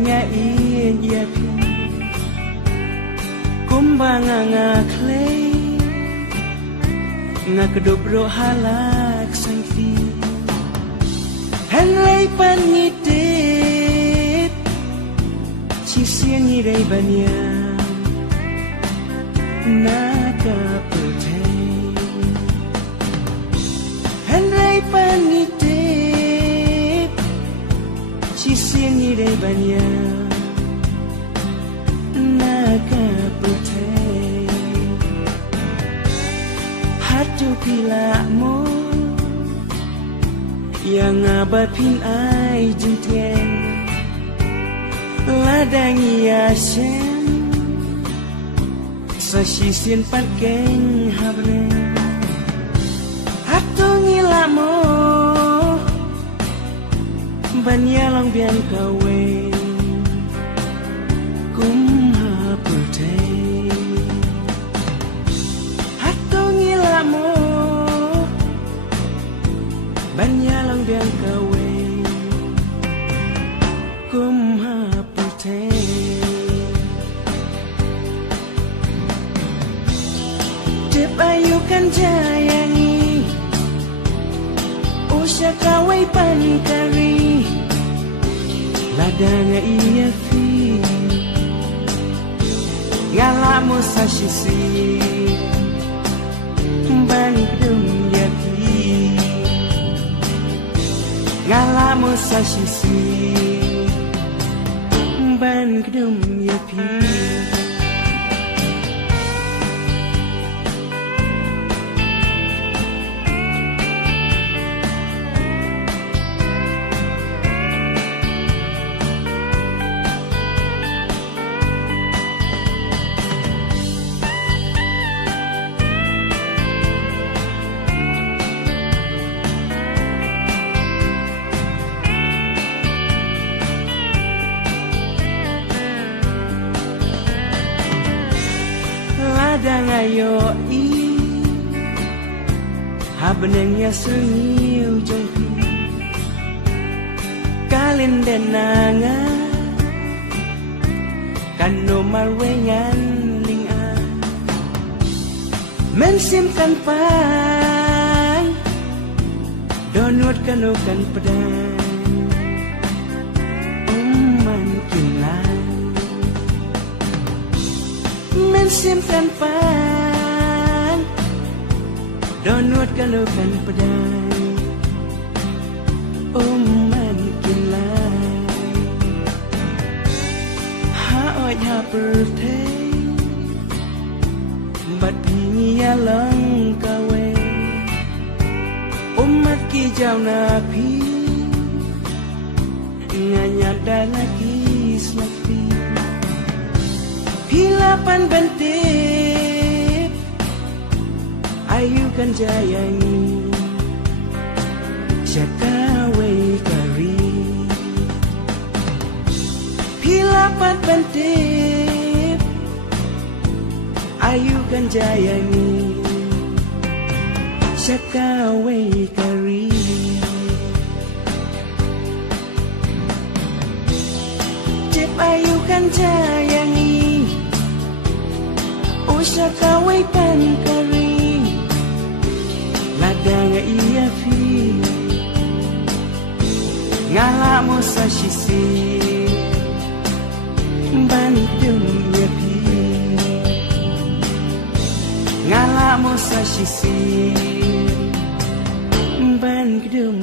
ladangnya iya pi kumbanga ngaklay ngakedobro halak sangfi hanlay panitip sisiang ngiray banya nakaputay hanlay panitip sisiang ngiray banya nakaputay hatu pila mo yang abapin ay jintien ladangi asen sa sisin pankeng habre hatu ngila mo banyalong biang kawe kumhaputay hatu ngila mo banyalong biang kawe kumhaputay Dip ayu kan jayangi usya kawai pankari ladanga iya fi ngalamu sa sisi bandung ya pi ngalamu sa sisi bandung ya pi ladang ayo i habenengnya sengiu jongpi kalin denanga kano marwengan linga mensimkan pan donut kano kan pedang kilan mensimkan pan donut kanukan pedang kilan haoi ha pertay bat pinya lang kawe umat ki jau napi nganyada lagi selagi hilapan bentip ayu kan jayangi syakawe kari hilapan bentip ayu kan jayangi syakawe kari cep ayu kan jayangi usya kawai pankari ladang iya fi ngalamu sa sisi bandung ya pi ngalamu sa sisi bandung